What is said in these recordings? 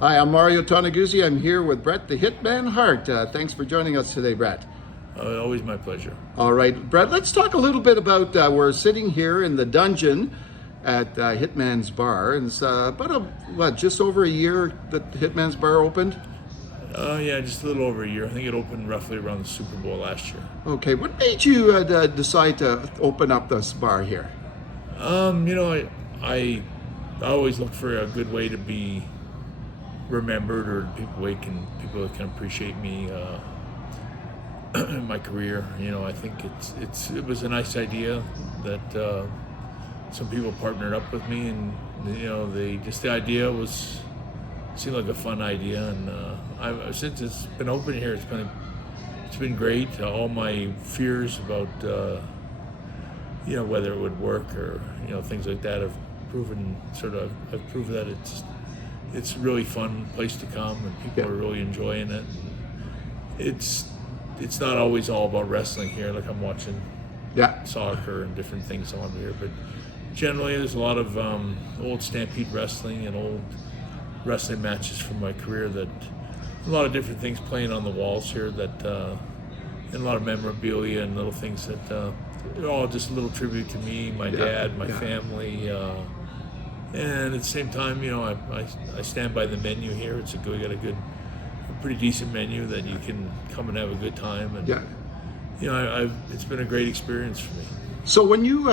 Hi, I'm Mario Toneguzzi. I'm here with Bret the Hitman Hart. Thanks for joining us today, Bret. Always my pleasure. All right, Bret, let's talk a little bit about, we're sitting here in the dungeon at Hitman's Bar, and it's just over a year that Hitman's Bar opened? Yeah, just a little over a year. I think it opened roughly around the Super Bowl last year. Okay, what made you decide to open up this bar here? I always look for a good way to be remembered, or people that can appreciate me in my career. I think it was a nice idea that some people partnered up with me, and the idea seemed like a fun idea, and since it's been open here, it's been great. All my fears about whether it would work or things like that have proven that it's a really fun place to come, and people are really enjoying it. It's not always all about wrestling here. Like, I'm watching soccer and different things on here, but generally there's a lot of old Stampede wrestling and old wrestling matches from my career, that a lot of different things playing on the walls here, that and a lot of memorabilia and little things that they're all just a little tribute to me, my dad, my family, and at the same time, I stand by the menu here. We got a pretty decent menu that you can come and have a good time, and it's been a great experience for me. So when you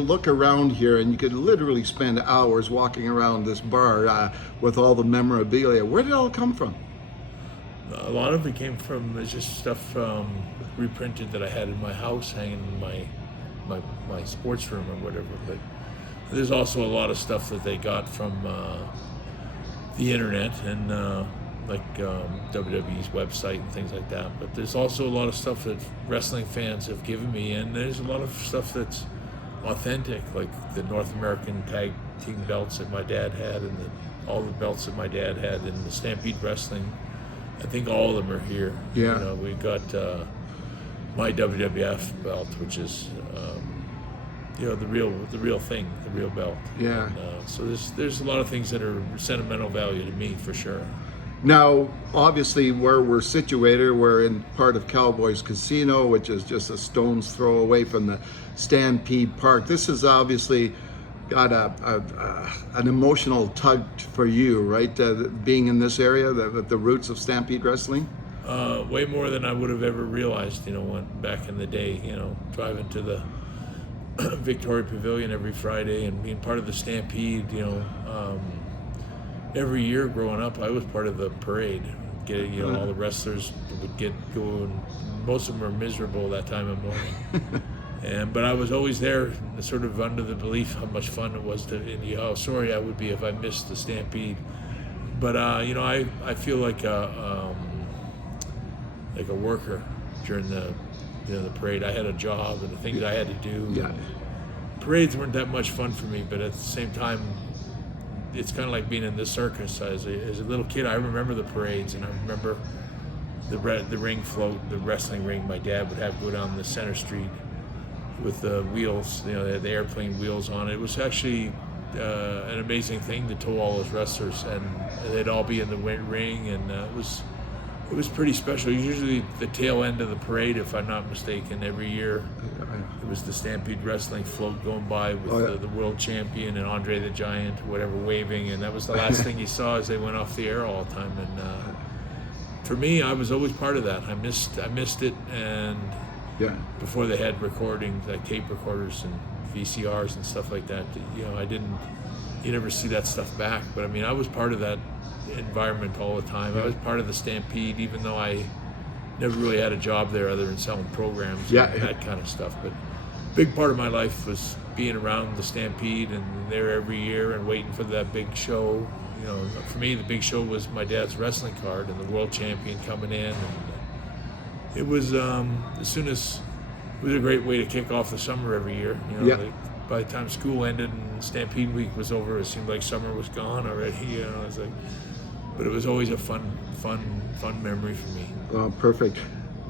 look around here, and you could literally spend hours walking around this bar with all the memorabilia, where did it all come from? A lot of it came from just stuff reprinted that I had in my house, hanging in my sports room or whatever. But there's also a lot of stuff that they got from the internet and WWE's website and things like that. But there's also a lot of stuff that wrestling fans have given me, and there's a lot of stuff that's authentic, like the North American tag team belts that my dad had, and all the belts that my dad had, and the Stampede wrestling. I think all of them are here. Yeah. We got my WWF belt, which is the real thing, the real belt. Yeah. And, so there's a lot of things that are sentimental value to me, for sure. Now, obviously, where we're situated, we're in part of Cowboys Casino, which is just a stone's throw away from the Stampede Park. This has obviously got an emotional tug for you, right? Being in this area, the roots of Stampede wrestling? Way more than I would have ever realized, back in the day, driving to the Victoria Pavilion every Friday and being part of the Stampede, every year growing up, I was part of the parade. All the wrestlers would go, and most of them were miserable that time of morning. But I was always there, sort of under the belief how much fun it was how sorry I would be if I missed the Stampede. But I feel like a worker during the parade. I had a job and the things I had to do. Yeah. Parades weren't that much fun for me, but at the same time, it's kind of like being in the circus. As a little kid, I remember the parades, and I remember the ring float, the wrestling ring my dad would have go down the center street with the wheels, they had the airplane wheels on it. It was actually an amazing thing to tow all those wrestlers, and they'd all be in the ring, and it was pretty special. Usually the tail end of the parade, if I'm not mistaken, every year it was the Stampede wrestling float going by with the world champion and Andre the Giant, whatever, waving, and that was the last thing you saw as they went off the air all the time. And for me, I was always part of that. I missed it, and before they had recordings, like tape recorders and VCRs and stuff like that, you never see that stuff back. But I mean, I was part of that environment all the time. I was part of the Stampede, even though I never really had a job there other than selling programs and that kind of stuff. But a big part of my life was being around the Stampede and there every year and waiting for that big show. For me, the big show was my dad's wrestling card and the world champion coming in. And it was it was a great way to kick off the summer every year. By the time school ended and Stampede week was over, it seemed like summer was gone already. But it was always a fun memory for me. Oh, perfect.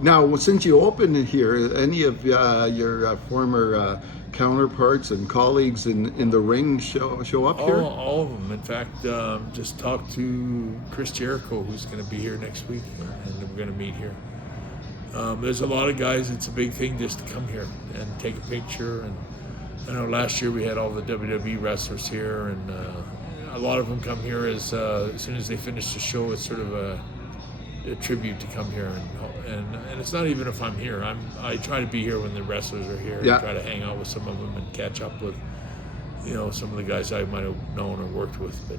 Now, since you opened it here, any of your former counterparts and colleagues in the ring show up here? All of them. In fact, just talked to Chris Jericho, who's going to be here next week, and we're going to meet here. There's a lot of guys. It's a big thing just to come here and take a picture. And I know last year we had all the WWE wrestlers here, and a lot of them come here as soon as they finish the show. It's sort of a tribute to come here, and it's not even if I'm here. I try to be here when the wrestlers are here. Yeah. And try to hang out with some of them and catch up with, some of the guys I might have known or worked with. But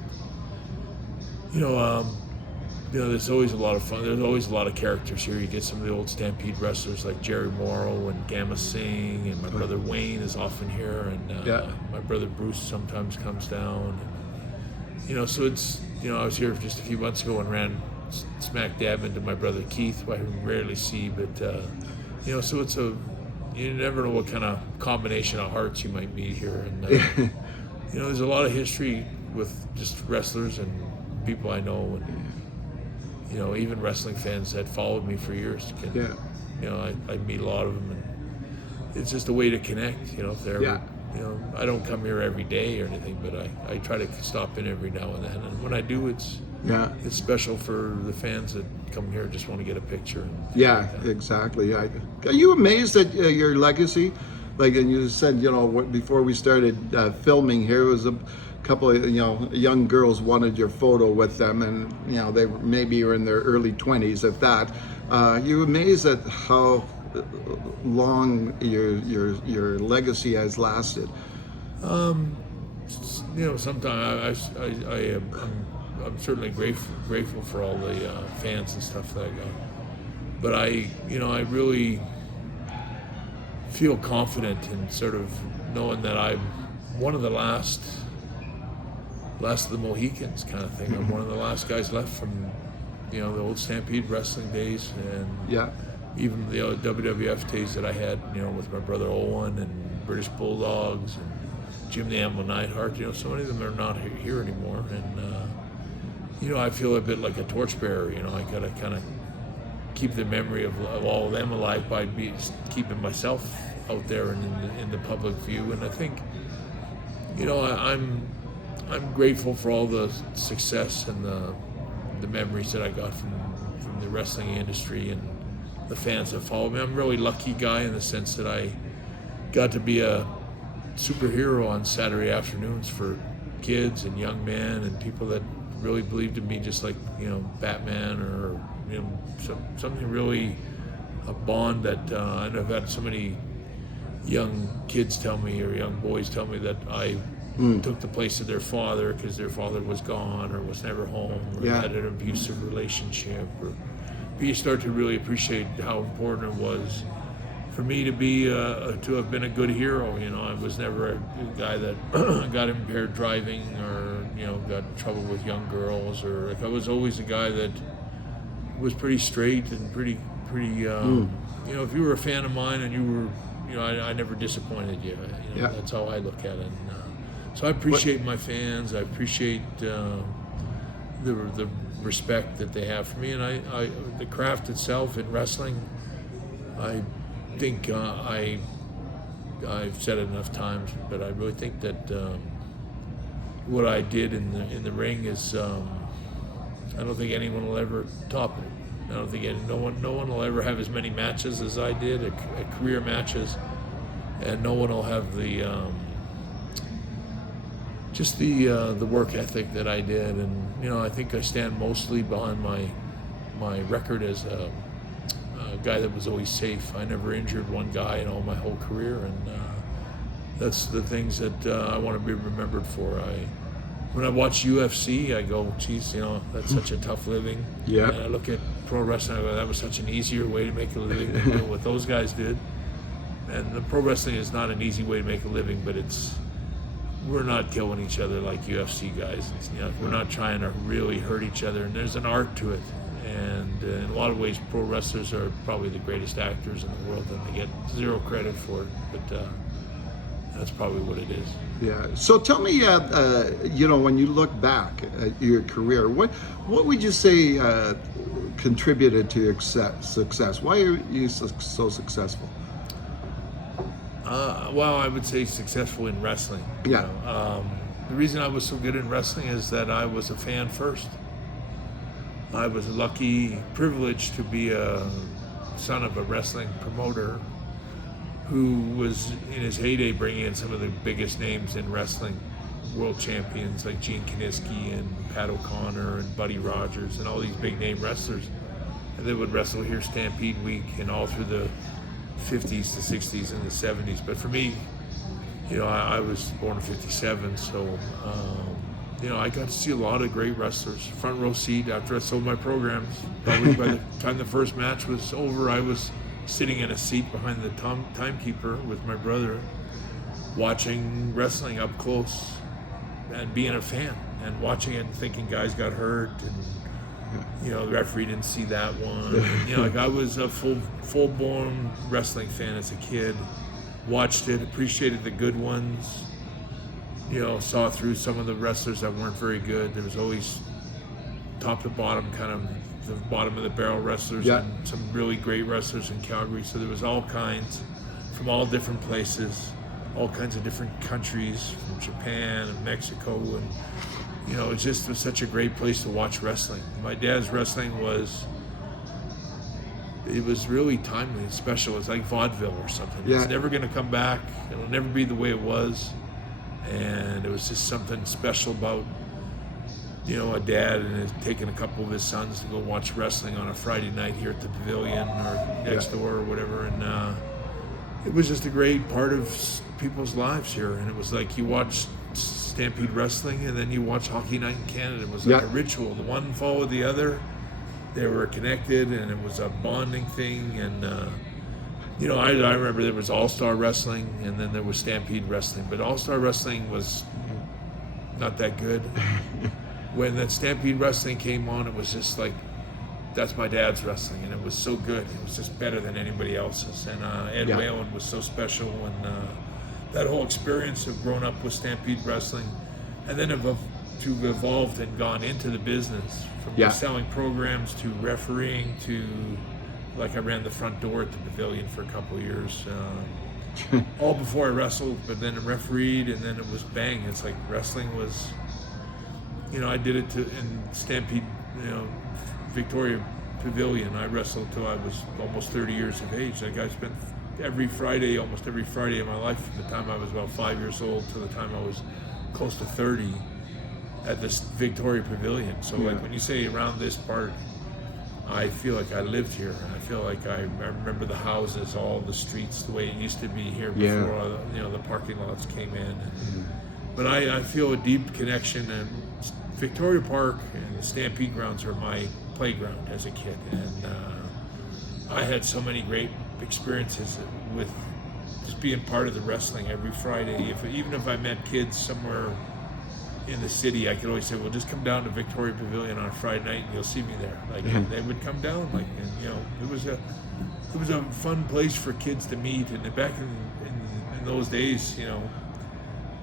there's always a lot of fun. There's always a lot of characters here. You get some of the old Stampede wrestlers like Jerry Morrow and Gamma Singh, and my brother Wayne is often here, and my brother Bruce sometimes comes down. And, so it's I was here just a few months ago and ran smack dab into my brother Keith, who I rarely see, but so it's you never know what kind of combination of hearts you might meet here, and there's a lot of history with just wrestlers and people I know, and even wrestling fans that followed me for years. I meet a lot of them, and it's just a way to connect. If they're ever, I don't come here every day or anything, but I try to stop in every now and then, and when I do, it's special for the fans that come here and just want to get a picture. Yeah, exactly. Are you amazed at your legacy? Like, and you said, before we started filming here, was a couple of young girls wanted your photo with them, and they maybe were in their early 20s, if that. You amazed at how long your legacy has lasted? Sometimes I'm certainly grateful for all the fans and stuff that I got, but I really feel confident in sort of knowing that I'm one of the last of the Mohicans kind of thing. I'm one of the last guys left from the old Stampede wrestling days, and even the WWF days that I had with my brother Owen and British Bulldogs and Jim the Animal Neidhart. So many of them are not here anymore, and I feel a bit like a torchbearer. I gotta kind of keep the memory of all of them alive by keeping myself out there and in the public view. And I think, I'm grateful for all the success and the memories that I got from the wrestling industry and the fans that follow me. I'm a really lucky guy in the sense that I got to be a superhero on Saturday afternoons for kids and young men and people that really believed in me, just like Batman, or something really, a bond that I've had so many young kids tell me, or young boys tell me, that I took the place of their father because their father was gone or was never home, or had an abusive relationship, but you start to really appreciate how important it was for me to be to have been a good hero. I was never a guy that got impaired driving, or got in trouble with young girls, or I was always a guy that was pretty straight and pretty if you were a fan of mine and you were I never disappointed you. That's how I look at it. And, so I appreciate my fans. I appreciate the respect that they have for me, and I the craft itself in wrestling, I think I've said it enough times, but I really think that what I did in the ring is I don't think anyone will ever top it. I don't think no one will ever have as many matches as I did, career matches, and no one will have the just the work ethic that I did. And I think I stand mostly behind my record as a guy that was always safe. I never injured one guy in all my whole career, and that's the things that I want to be remembered for. When I watch UFC, I go, geez, that's such a tough living. Yeah. And I look at pro wrestling, I go, that was such an easier way to make a living than what those guys did. And the pro wrestling is not an easy way to make a living, but we're not killing each other like UFC guys. We're not trying to really hurt each other, and there's an art to it. And in a lot of ways, pro wrestlers are probably the greatest actors in the world, and they get zero credit for it. But that's probably what it is. Yeah. So tell me, when you look back at your career, what would you say contributed to your success? Why are you so successful? Well, I would say successful in wrestling. Yeah. The reason I was so good in wrestling is that I was a fan first. I was lucky, privileged to be a son of a wrestling promoter who was in his heyday bringing in some of the biggest names in wrestling, world champions like Gene Kiniski and Pat O'Connor and Buddy Rogers and all these big name wrestlers. And they would wrestle here Stampede Week and all through the 50s, the 60s, and the 70s. But for me, you know, I was born in 57, so you know, I got to see a lot of great wrestlers. Front row seat after I sold my programs. Probably by the time the first match was over, I was sitting in a seat behind the timekeeper with my brother, watching wrestling up close and being a fan and watching it and thinking guys got hurt and, you know, the referee didn't see that one. And, you know, like I was a full-blown wrestling fan as a kid. Watched it, appreciated the good ones. You know, saw through some of the wrestlers that weren't very good. There was always top to bottom, kind of the bottom of the barrel wrestlers, yeah, and some really great wrestlers in Calgary. So there was all kinds from all different places, all kinds of different countries, from Japan and Mexico, and you know, it just was such a great place to watch wrestling. My dad's wrestling was really timely and special. It's like vaudeville or something. Yeah. It's never going to come back. It'll never be the way it was. And it was just something special about, you know, a dad and taking a couple of his sons to go watch wrestling on a Friday night here at the Pavilion or next door or whatever. And it was just a great part of people's lives here. And it was like you watched Stampede Wrestling and then you watch Hockey Night in Canada. It was like a ritual. The one followed the other. They were connected, and it was a bonding thing. And you know, I remember there was All-Star Wrestling, and then there was Stampede Wrestling. But All-Star Wrestling was not that good. When that Stampede Wrestling came on, it was just like, that's my dad's wrestling, and it was so good. It was just better than anybody else's. And Ed Whalen was so special, and that whole experience of growing up with Stampede Wrestling, and then to have evolved and gone into the business, from selling programs to refereeing to, like I ran the front door at the Pavilion for a couple of years, all before I wrestled, but then I refereed, and then it was bang. It's like wrestling was, you know, I did it in Stampede, you know, Victoria Pavilion. I wrestled till I was almost 30 years of age. Like I spent almost every Friday of my life, from the time I was about 5 years old to the time I was close to 30, at this Victoria Pavilion. So like when you say around this part, I feel like I lived here. I feel like I remember the houses, all the streets, the way it used to be here before you know, the parking lots came in. But I feel a deep connection, and Victoria Park and the Stampede grounds are my playground as a kid. And I had so many great experiences with just being part of the wrestling every Friday. Even if I met kids somewhere in the city, I could always say, well, just come down to Victoria Pavilion on a Friday night and you'll see me there. Like they would come down, like, and you know, it was a fun place for kids to meet. And back in those days, you know,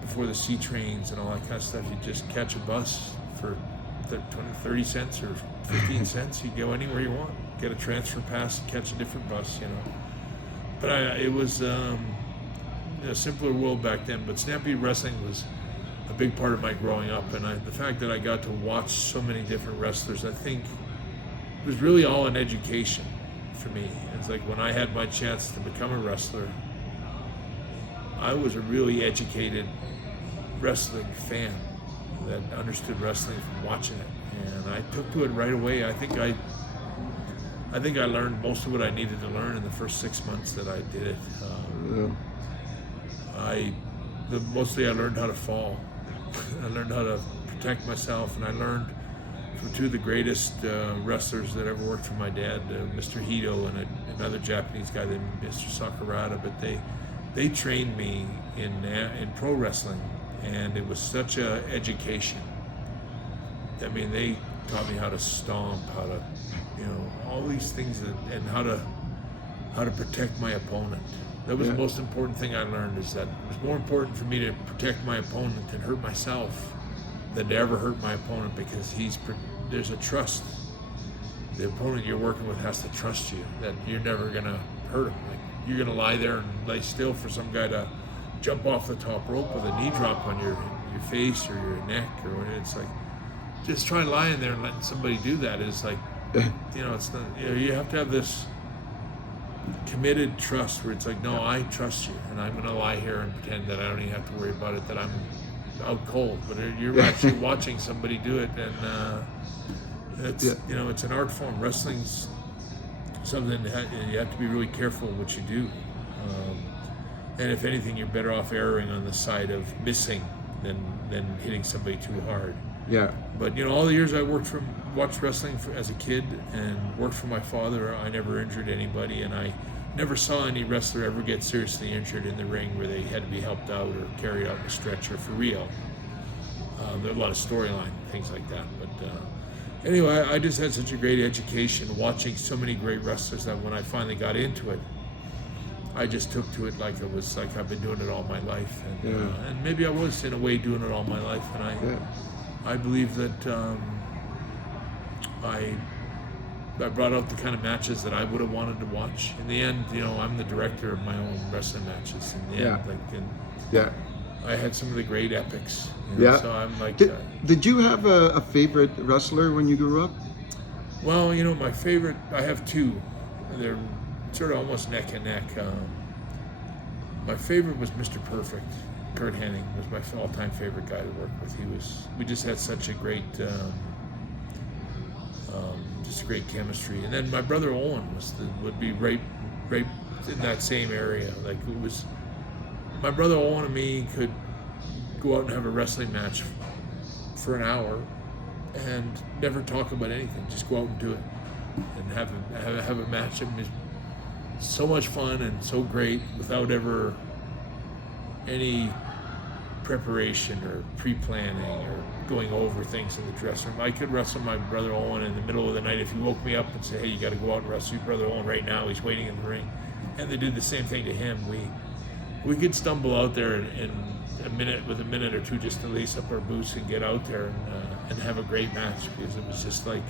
before the C trains and all that kind of stuff, you'd just catch a bus for 30 cents or 15 cents. You'd go anywhere you want, get a transfer pass and catch a different bus, you know. But it was a simpler world back then. But Stampede Wrestling was a big part of my growing up, and the fact that I got to watch so many different wrestlers, I think it was really all an education for me. It's like when I had my chance to become a wrestler, I was a really educated wrestling fan that understood wrestling from watching it, and I took to it right away. I think I learned most of what I needed to learn in the first 6 months that I did it. Mostly I learned how to fall. I learned how to protect myself, and I learned from two of the greatest wrestlers that ever worked for my dad, Mr. Hito and another Japanese guy named Mr. Sakurada. But they trained me in pro wrestling, and it was such a education. I mean, they taught me how to stomp, how to, you know, all these things, and how to protect my opponent. That was the most important thing I learned, is that it was more important for me to protect my opponent and hurt myself than to ever hurt my opponent, because there's a trust the opponent you're working with has to trust you, that you're never gonna hurt him. Like, you're gonna lie there and lay still for some guy to jump off the top rope with a knee drop on your face or your neck, or what. It's like, just try lying there and letting somebody do that is like, you know, it's not, you know, you have to have this committed trust where it's like, no, I trust you, and I'm gonna lie here and pretend that I don't even have to worry about it, that I'm out cold. But you're actually watching somebody do it, and it's you know, it's an art form. Wrestling's something that you have to be really careful what you do, and if anything, you're better off erring on the side of missing than hitting somebody too hard. Yeah. But you know, all the years I watched wrestling as a kid and worked for my father, I never injured anybody, and I never saw any wrestler ever get seriously injured in the ring where they had to be helped out or carried out in a stretcher for real. There are a lot of storyline things like that, but anyway, I just had such a great education watching so many great wrestlers that when I finally got into it, I just took to it like it was like I've been doing it all my life, and maybe I was in a way doing it all my life, and I believe that I brought out the kind of matches that I would have wanted to watch. In the end, you know, I'm the director of my own wrestling matches. In the end, like, I had some of the great epics. You know, so I'm like. Did you have a favorite wrestler when you grew up? Well, you know, my favorite, I have two. They're sort of almost neck and neck. My favorite was Mr. Perfect. Kurt Hennig was my all-time favorite guy to work with. We just had such a great, just great chemistry. And then my brother Owen would be right in that same area. Like, it was, my brother Owen and me could go out and have a wrestling match for an hour and never talk about anything. Just go out and do it and have a match. It was so much fun and so great without ever any preparation or pre-planning or going over things in the dressing room. I could wrestle my brother Owen in the middle of the night if he woke me up and said, hey, you got to go out and wrestle your brother Owen right now, he's waiting in the ring. And they did the same thing to him. We could stumble out there in a minute or two just to lace up our boots and get out there and have a great match, because it was just like,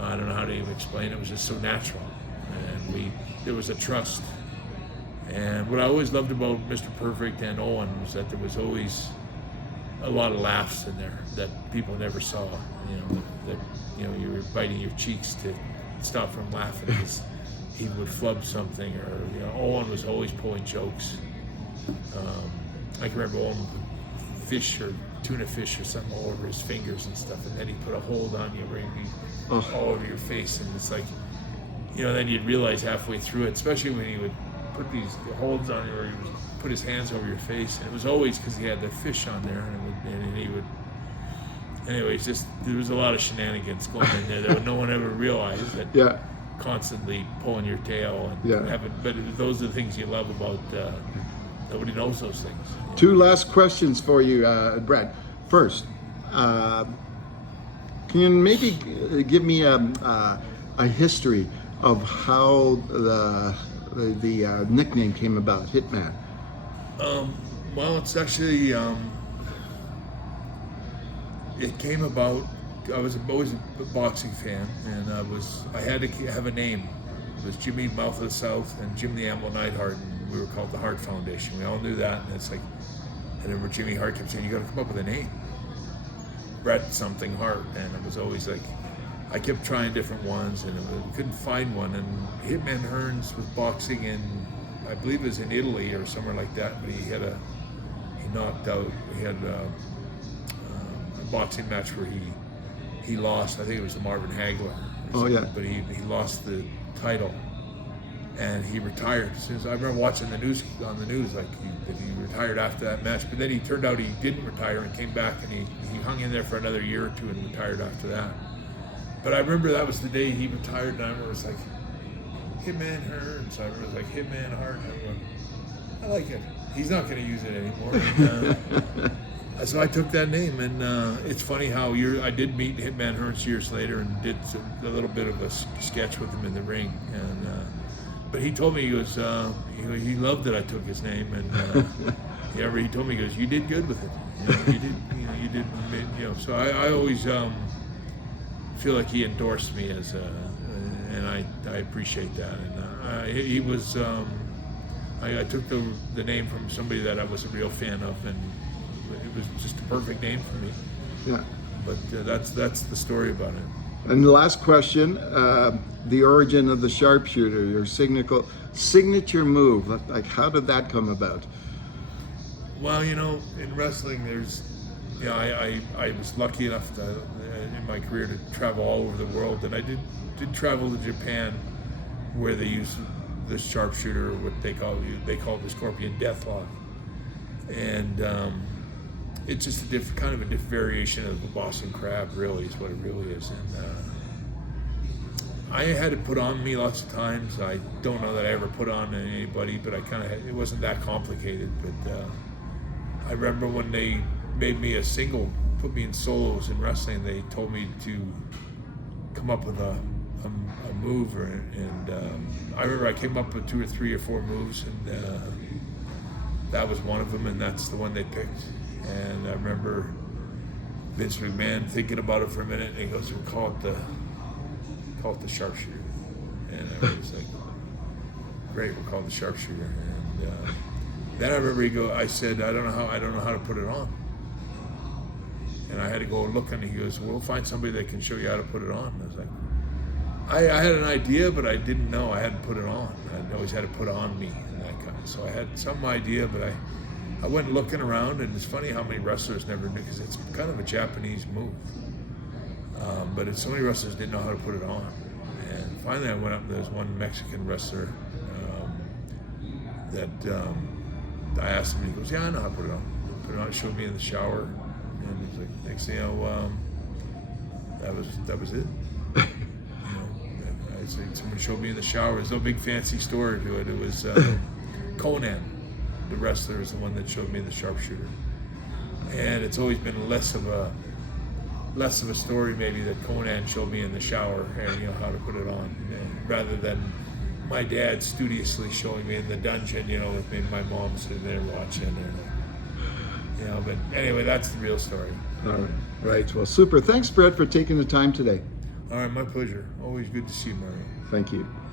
I don't know how to even explain it. It was just so natural, and there was a trust. And what I always loved about Mr. Perfect and Owen was that there was always a lot of laughs in there that people never saw. You know, that you know, you were biting your cheeks to stop from laughing because he would flub something, or you know, Owen was always pulling jokes. I can remember Owen would put fish or tuna fish or something all over his fingers and stuff, and then he'd put a hold on you where he'd be all over your face, and it's like, you know, then you'd realize halfway through it, especially when he would put these holds on you, or he would put his hands over your face, and it was always because he had the fish on there, and he would. Anyways, just there was a lot of shenanigans going in there that no one ever realized. That constantly pulling your tail and having, but those are the things you love about. Nobody knows those things. Two last questions for you, Brett. First, can you maybe give me a history of how the nickname came about, Hitman? Well, it's actually it came about. I was always a boxing fan, and I had to have a name. It was Jimmy Mouth of the South and Jim the Animal Neidhart, and we were called the Hart Foundation. We all knew that, and it's like, I remember Jimmy Hart kept saying, you got to come up with a name, Bret something Hart, and it was always like, I kept trying different ones, and we couldn't find one. And Hitman Hearns was boxing in, I believe it was in Italy or somewhere like that, but he had a boxing match where he lost. I think it was to Marvin Hagler. But he lost the title, and he retired. As soon as I remember watching on the news, like he retired after that match. But then he turned out he didn't retire and came back, and he hung in there for another year or two and retired after that. But I remember that was the day he retired, and I remember it was like Hitman Hearns. I remember it was like Hitman Hart. And I'm going, I like it. He's not going to use it anymore. And, so I took that name, and it's funny how I did meet Hitman Hearns years later and did a little bit of a sketch with him in the ring. And but he told me, he goes, he loved that I took his name, and he told me, he goes, you did good with it. You did. So I always feel like he endorsed me as a, and I appreciate that. And he was, I took the name from somebody that I was a real fan of, and it was just a perfect name for me. Yeah. But that's the story about it. And the last question, the origin of the sharpshooter, your signature move, like how did that come about? Well, you know, in wrestling, there's, you know, I was lucky enough to, in my career to travel all over the world, and I did travel to Japan, where they use the sharpshooter, what they call the scorpion deathlock, and it's just a kind of a different variation of the Boston crab. Really, is what it really is. And I had it put on me lots of times. I don't know that I ever put on anybody, but I kind of it wasn't that complicated. But I remember when they made me a single, put me in solos in wrestling, they told me to come up with a move, and I remember I came up with 2 or 3 or 4 moves, and that was one of them, and that's the one they picked. And I remember Vince McMahon thinking about it for a minute, and he goes, "We'll call it the sharpshooter." And I was like, "Great, we'll call it the sharpshooter." And then I remember I said, I don't know how to put it on. And I had to go look, and he goes, "We'll find somebody that can show you how to put it on." And I was like, I had an idea, but I didn't know I hadn't put it on. I always had to put on me and that kind of. So I had some idea, but I went looking around, and it's funny how many wrestlers never knew, because it's kind of a Japanese move. But so many wrestlers didn't know how to put it on. And finally I went up, and there was one Mexican wrestler that I asked him, and he goes, "Yeah, I know how to put it on." He put it on, showed me in the shower, and he's like, next thing you know, that was it. Someone showed me in the shower. There's no big fancy story to it. It was Conan, the wrestler, is the one that showed me the sharpshooter. And it's always been less of a story maybe that Conan showed me in the shower, and how to put it on, rather than my dad studiously showing me in the dungeon, with maybe my mom sitting there watching, But anyway, that's the real story. All right. Right. Well, super. Thanks, Bret, for taking the time today. All right, my pleasure. Always good to see you, Mario. Thank you.